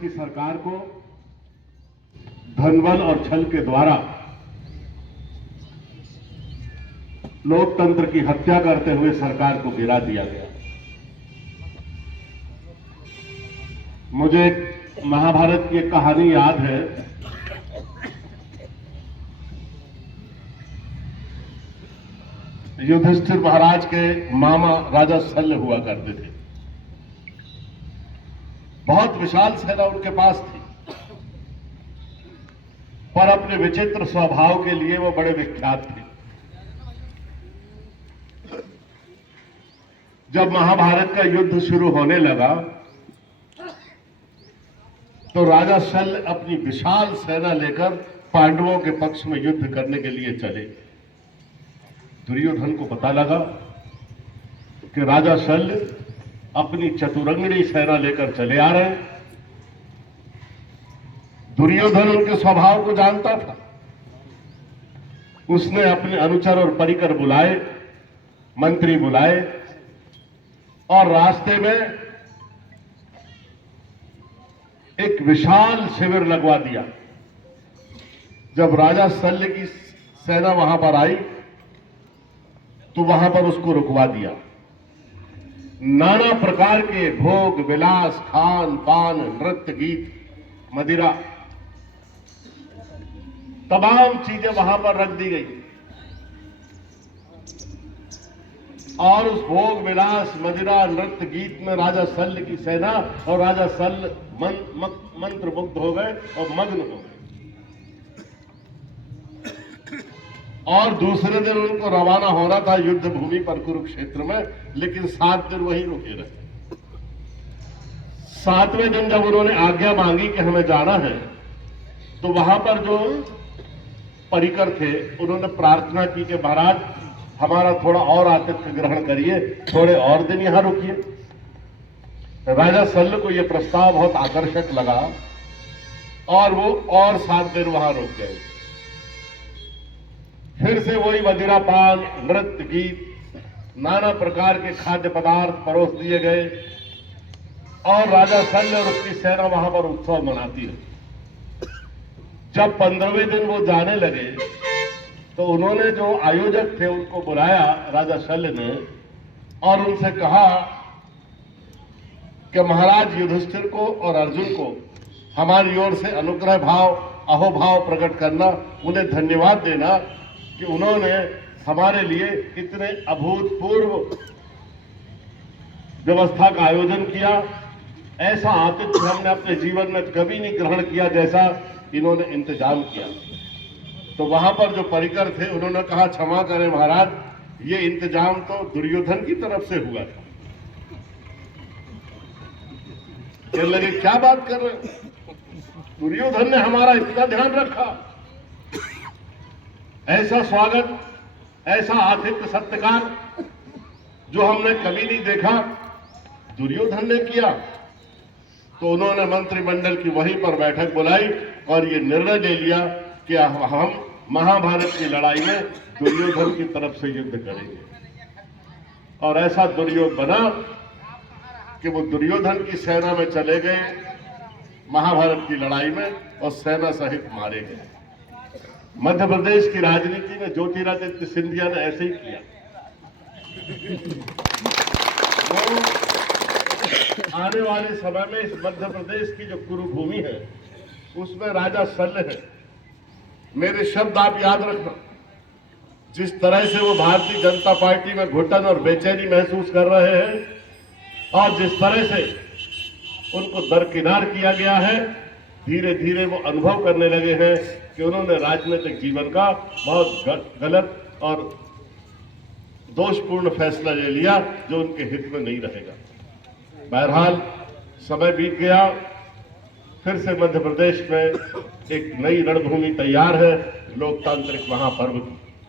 की सरकार को धनबल और छल के द्वारा लोकतंत्र की हत्या करते हुए सरकार को गिरा दिया गया। मुझे महाभारत की एक कहानी याद है। युधिष्ठिर महाराज के मामा राजा शल्य हुआ करते थे। बहुत विशाल सेना उनके पास थी, पर अपने विचित्र स्वभाव के लिए वो बड़े विख्यात थे। जब महाभारत का युद्ध शुरू होने लगा तो राजा शल्य अपनी विशाल सेना लेकर पांडवों के पक्ष में युद्ध करने के लिए चले। दुर्योधन को पता लगा कि राजा शल्य अपनी चतुरंगनी सेना लेकर चले आ रहे हैं। दुर्योधन उनके स्वभाव को जानता था। उसने अपने अनुचर और परिकर बुलाए, मंत्री बुलाए और रास्ते में एक विशाल शिविर लगवा दिया। जब राजा शल्य की सेना वहां पर आई तो वहां पर उसको रुकवा दिया। नाना प्रकार के भोग विलास, खान पान, नृत्य, गीत, मदिरा, तमाम चीजें वहां पर रख दी गई और उस भोग विलास, मदिरा, नृत्य, गीत में राजा शल्य की सेना और राजा शल्य मंत्रमुग्ध हो गए और मग्न हो गए। और दूसरे दिन उनको रवाना होना था युद्ध भूमि पर कुरुक्षेत्र में, लेकिन 7 दिन वहीं रुके रहे। 7वें दिन जब उन्होंने आज्ञा मांगी कि हमें जाना है, तो वहां पर जो परिकर थे उन्होंने प्रार्थना की कि महाराज हमारा थोड़ा और आतिथ्य ग्रहण करिए, थोड़े और दिन यहां रुकिए। राजा शल्य को यह प्रस्ताव बहुत आकर्षक लगा और वो और 7 दिन वहां रुक गए। फिर से वही मदिरापान, नृत्य, गीत, नाना प्रकार के खाद्य पदार्थ परोस दिए गए और राजा शल्य और उसकी सेना वहां पर उत्सव मनाती रही। जब 15वें दिन वो जाने लगे तो उन्होंने जो आयोजक थे उनको बुलाया राजा शल्य ने और उनसे कहा कि महाराज युधिष्ठिर को और अर्जुन को हमारी ओर से अनुग्रह भाव, अहोभाव प्रकट करना, उन्हें धन्यवाद देना कि उन्होंने हमारे लिए इतने अभूतपूर्व व्यवस्था का आयोजन किया। ऐसा आतिथ्य हमने अपने जीवन में कभी नहीं ग्रहण किया जैसा इन्होंने इंतजाम किया। तो वहां पर जो परिकर थे उन्होंने कहा, क्षमा करें महाराज, ये इंतजाम तो दुर्योधन की तरफ से हुआ था। कहने लगे, क्या बात कर रहे हैं? दुर्योधन ने हमारा इतना ध्यान रखा, ऐसा स्वागत, ऐसा आतिथ्य सत्कार जो हमने कभी नहीं देखा, दुर्योधन ने किया। तो उन्होंने मंत्रिमंडल की वहीं पर बैठक बुलाई और ये निर्णय ले लिया कि हम महाभारत की लड़ाई में दुर्योधन की तरफ से युद्ध करेंगे। और ऐसा दुर्योग बना कि वो दुर्योधन की सेना में चले गए महाभारत की लड़ाई में और सेना सहित मारे गए। मध्य प्रदेश की राजनीति में ज्योतिरादित्य सिंधिया ने ऐसे ही किया। आने वाले समय में इस मध्य प्रदेश की जो कुरुभूमि है उसमें राजा शल्य है। मेरे शब्द आप याद रखना। जिस तरह से वो भारतीय जनता पार्टी में घुटन और बेचैनी महसूस कर रहे हैं और जिस तरह से उनको दरकिनार किया गया है, धीरे धीरे वो अनुभव करने लगे हैं कि उन्होंने राजनीतिक जीवन का बहुत गलत और दोषपूर्ण फैसला ले लिया जो उनके हित में नहीं रहेगा। बहरहाल समय बीत गया, फिर से मध्य प्रदेश में एक नई रणभूमि तैयार है लोकतांत्रिक महापर्व की।